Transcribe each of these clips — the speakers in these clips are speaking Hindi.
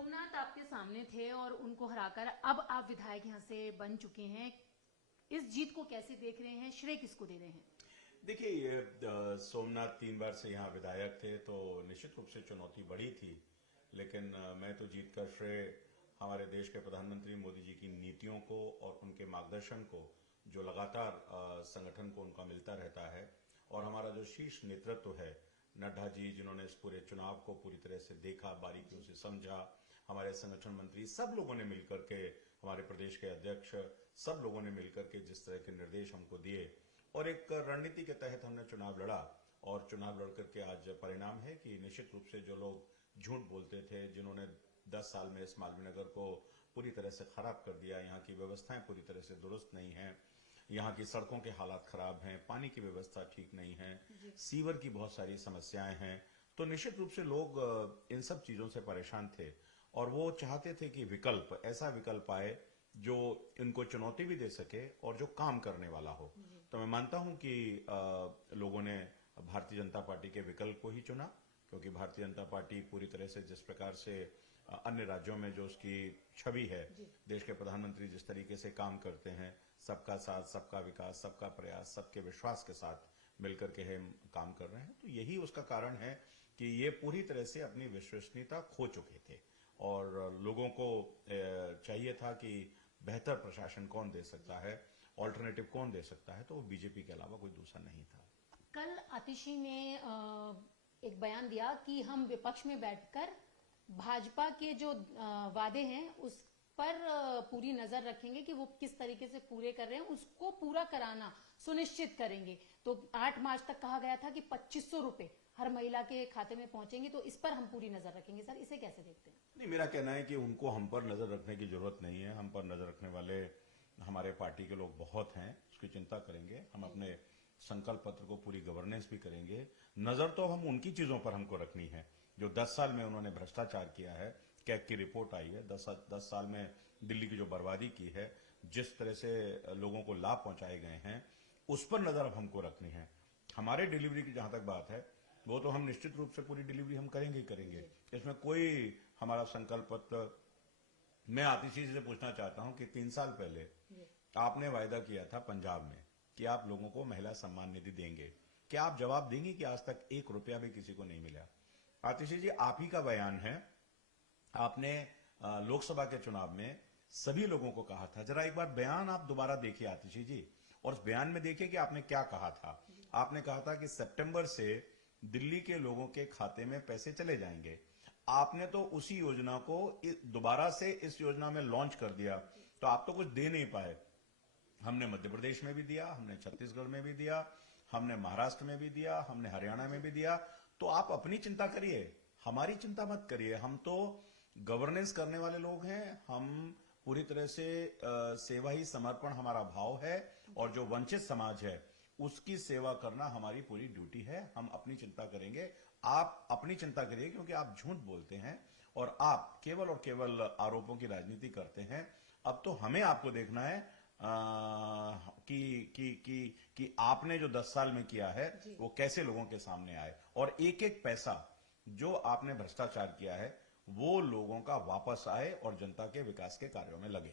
सोमनाथ आपके सामने थे और उनको हराकर अब आप विधायक यहाँ से बन चुके हैं। इस जीत को कैसे देख रहे हैं, श्रेय किसको दे रहे हैं? देखिए, ये सोमनाथ 3 बार से यहाँ विधायक थे तो निश्चित रूप से चुनौती बड़ी थी, लेकिन मैं तो जीत का श्रेय हमारे देश के प्रधानमंत्री मोदी जी की नीतियों को और उनके मार्गदर्शन को, जो लगातार संगठन को उनका मिलता रहता है, और हमारा जो शीर्ष नेतृत्व है, नड्डा जी जिन्होंने इस पूरे चुनाव को पूरी तरह से देखा, बारीकियों से समझा, हमारे संगठन मंत्री, सब लोगों ने मिलकर के, हमारे प्रदेश के अध्यक्ष, सब लोगों ने मिलकर के जिस तरह के निर्देश हमको दिए और एक रणनीति के तहत हमने चुनाव लड़ा, और चुनाव लड़ करके आज परिणाम है कि निश्चित रूप से जो लोग झूठ बोलते थे, जिन्होंने 10 साल में इस मालवीय नगर को पूरी तरह से खराब कर दिया, यहाँ की व्यवस्थाएं पूरी तरह से दुरुस्त नहीं है, यहाँ की सड़कों के हालात खराब हैं, पानी की व्यवस्था ठीक नहीं है, सीवर की बहुत सारी समस्याएं हैं, तो निश्चित रूप से लोग इन सब चीजों से परेशान थे और वो चाहते थे कि विकल्प, ऐसा विकल्प आए जो इनको चुनौती भी दे सके और जो काम करने वाला हो। तो मैं मानता हूं कि लोगों ने भारतीय जनता पार्टी के विकल्प को ही चुना, क्योंकि भारतीय जनता पार्टी पूरी तरह से जिस प्रकार से अन्य राज्यों में जो उसकी छवि है, देश के प्रधानमंत्री जिस तरीके से काम करते हैं, सबका साथ, सबका विकास, सबका प्रयास, सबके विश्वास के साथ मिलकर के हम काम कर रहे हैं, तो यही उसका कारण है कि ये पूरी तरह से अपनी विश्वसनीयता खो चुके थे और लोगों को चाहिए था कि बेहतर प्रशासन कौन दे सकता है, ऑल्टरनेटिव कौन दे सकता है, तो वो बीजेपी के अलावा कोई दूसरा नहीं था। कल आतिशी ने एक बयान दिया कि हम विपक्ष में बैठकर भाजपा के जो वादे हैं उस पर पूरी नजर रखेंगे कि वो किस तरीके से पूरे कर रहे हैं, उसको पूरा कराना सुनिश्चित करेंगे। तो 8 मार्च तक कहा गया था कि 2500 रुपए हर महिला के खाते में पहुंचेंगे, तो इस पर हम पूरी नजर रखेंगे। सर, इसे कैसे देखते हैं? नहीं, मेरा कहना है कि उनको हम पर नजर रखने की जरूरत नहीं है। हम पर नजर रखने वाले हमारे पार्टी के लोग बहुत हैं, उसकी चिंता करेंगे। हम अपने संकल्प पत्र को पूरी गवर्नेंस भी करेंगे। नजर तो हम उनकी चीजों पर हमको रखनी है जो 10 साल में उन्होंने भ्रष्टाचार किया है। कैग की रिपोर्ट आई है, 10 साल में दिल्ली की जो बर्बादी की है, जिस तरह से लोगों को लाभ पहुंचाए गए हैं, उस पर नजर अब हमको रखनी है। हमारे डिलीवरी की जहां तक बात है, वो तो हम निश्चित रूप से पूरी डिलीवरी हम करेंगे ही करेंगे, इसमें कोई हमारा संकल्प पत्र। मैं आतिशी से पूछना चाहता हूं कि 3 साल पहले आपने वायदा किया था पंजाब में कि आप लोगों को महिला सम्मान निधि देंगे, क्या आप जवाब देंगे कि आज तक 1 रुपया भी किसी को नहीं मिला? आतिशी जी, आप ही का बयान है, आपने लोकसभा के चुनाव में सभी लोगों को कहा था। जरा एक बार बयान आप दोबारा देखिए आतिशी जी, और उस बयान में देखिए कि आपने क्या कहा था। आपने कहा था कि सितंबर से दिल्ली के लोगों के खाते में पैसे चले जाएंगे। आपने तो उसी योजना को दोबारा से इस योजना में लॉन्च कर दिया, तो आप तो कुछ दे नहीं पाए। हमने मध्य प्रदेश में भी दिया, हमने छत्तीसगढ़ में भी दिया, हमने महाराष्ट्र में भी दिया, हमने हरियाणा में भी दिया। तो आप अपनी चिंता करिए, हमारी चिंता मत करिए। हम तो गवर्नेंस करने वाले लोग हैं, हम पूरी तरह से सेवा ही समर्पण हमारा भाव है, और जो वंचित समाज है उसकी सेवा करना हमारी पूरी ड्यूटी है। हम अपनी चिंता करेंगे, आप अपनी चिंता करिए, क्योंकि आप झूठ बोलते हैं और आप केवल और केवल आरोपों की राजनीति करते हैं। अब तो हमें आपको देखना है कि आपने जो 10 साल में किया है वो कैसे लोगों के सामने आए, और एक एक पैसा जो आपने भ्रष्टाचार किया है वो लोगों का वापस आए और जनता के विकास के कार्यों में लगे।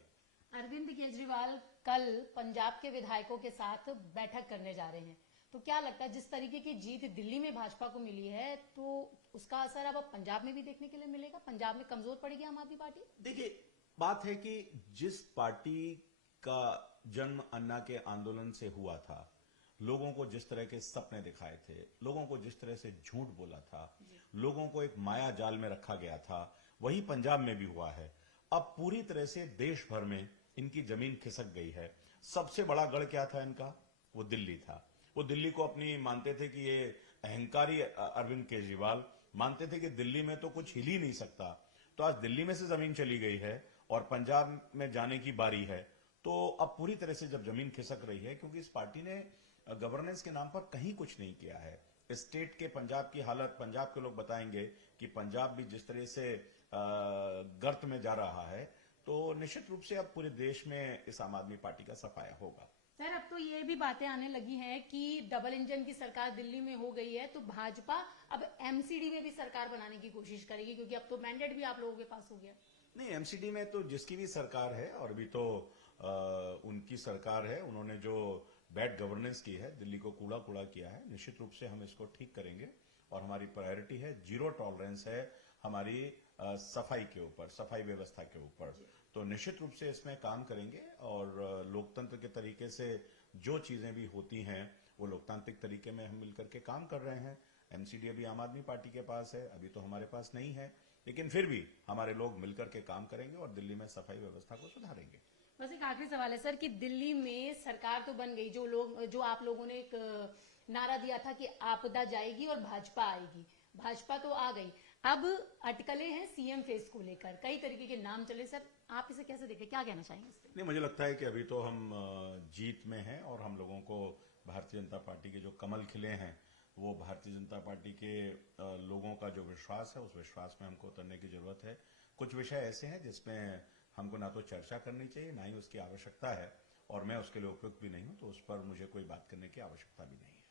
अरविंद केजरीवाल कल पंजाब के विधायकों के साथ बैठक करने जा रहे हैं, तो क्या लगता है जिस तरीके की जीत दिल्ली में भाजपा को मिली है तो उसका असर अब पंजाब में भी देखने के लिए मिलेगा? पंजाब में कमजोर पड़ेगी आम आदमी पार्टी? देखिए, बात है कि जिस पार्टी का जन्म अन्ना के आंदोलन से हुआ था, लोगों को जिस तरह के सपने दिखाए थे, लोगों को जिस तरह से झूठ बोला था, लोगों को एक माया जाल में रखा गया था, वही पंजाब में भी हुआ है। अब पूरी तरह से देश भर में इनकी जमीन खिसक गई है। सबसे बड़ा गढ़ क्या था इनका? वो दिल्ली था। वो दिल्ली को अपनी मानते थे कि ये अहंकारी अरविंद केजरीवाल मानते थे कि दिल्ली में तो कुछ हिल ही नहीं सकता। तो आज दिल्ली में से जमीन चली गई है और पंजाब में जाने की बारी है। तो अब पूरी तरह से जब जमीन खिसक रही है, क्योंकि इस पार्टी ने गवर्नेंस के नाम पर कहीं कुछ नहीं किया है। स्टेट के पंजाब की हालत पंजाब के लोग बताएंगे कि पंजाब भी जिस तरह से गर्त में जा रहा है, तो निश्चित रूप से अब पूरे देश में इस आम आदमी पार्टी का सफाया होगा। सर अब तो ये भी बातें आने लगी हैं कि डबल इंजन की सरकार दिल्ली में हो गई है, तो भाजपा अब एमसीडी में भी सरकार बनाने की कोशिश करेगी, क्योंकि अब तो मैंडेट भी आप लोगों के पास हो गया। नहीं, एमसीडी में तो जिसकी भी सरकार है, और अभी तो उनकी सरकार है, उन्होंने जो बैड गवर्नेंस की है, दिल्ली को कूड़ा कूड़ा किया है, निश्चित रूप से हम इसको ठीक करेंगे। और हमारी प्रायोरिटी है, जीरो टॉलरेंस है हमारी सफाई के ऊपर, सफाई व्यवस्था के ऊपर। तो निश्चित रूप से इसमें काम करेंगे, और लोकतंत्र के तरीके से जो चीजें भी होती हैं वो लोकतांत्रिक तरीके में हम मिलकर के काम कर रहे हैं। एमसीडी अभी आम आदमी पार्टी के पास है, अभी तो हमारे पास नहीं है, लेकिन फिर भी हमारे लोग मिलकर के काम करेंगे और दिल्ली में सफाई व्यवस्था को सुधारेंगे। बस एक आखिरी सवाल है सर कि दिल्ली में सरकार तो बन गई, जो आप लोगों ने एक नारा दिया था कि आपदा जाएगी और भाजपा आएगी, भाजपा तो आ गई, अब अटकलें हैं सीएम फेस को लेकर, कई तरीके के नाम चले। सर आप इसे कैसे देखें, क्या कहना चाहेंगे इस पे? नहीं, मुझे लगता है कि अभी तो हम जीत में हैं, और हम लोगों को भारतीय जनता पार्टी के जो कमल खिले हैं, वो भारतीय जनता पार्टी के लोगों का जो विश्वास है, उस विश्वास में हमको उतरने की जरूरत है। कुछ विषय ऐसे हैं जिसमें हमको ना तो चर्चा करनी चाहिए, ना ही उसकी आवश्यकता है, और मैं उसके लिए उपयुक्त भी नहीं हूं, तो उस पर मुझे कोई बात करने की आवश्यकता भी नहीं है।